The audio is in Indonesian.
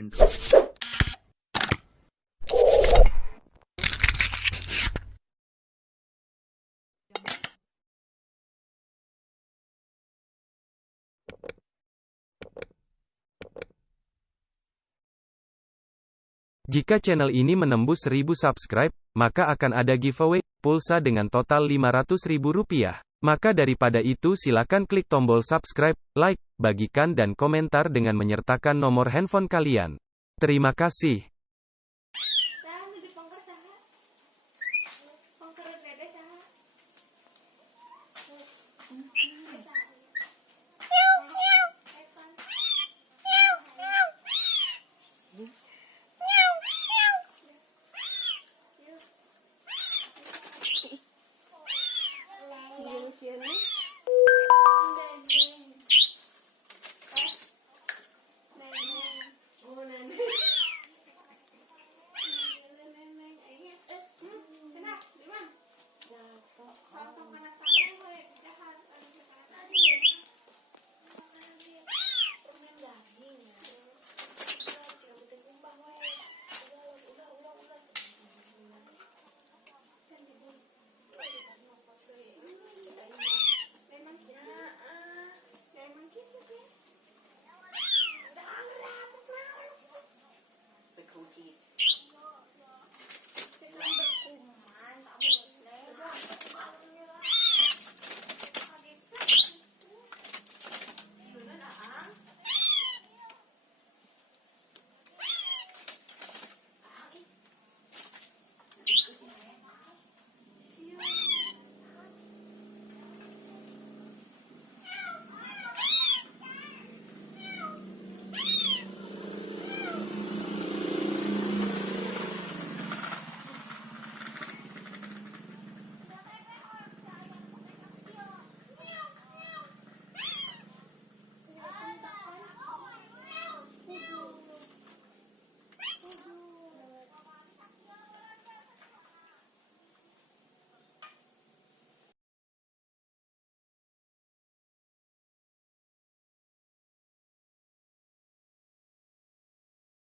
intro. Jika channel ini menembus 1000 subscribe, maka akan ada giveaway pulsa dengan total Rp500.000. Maka daripada itu silakan klik tombol subscribe, like, bagikan dan komentar dengan menyertakan nomor handphone kalian. Terima kasih.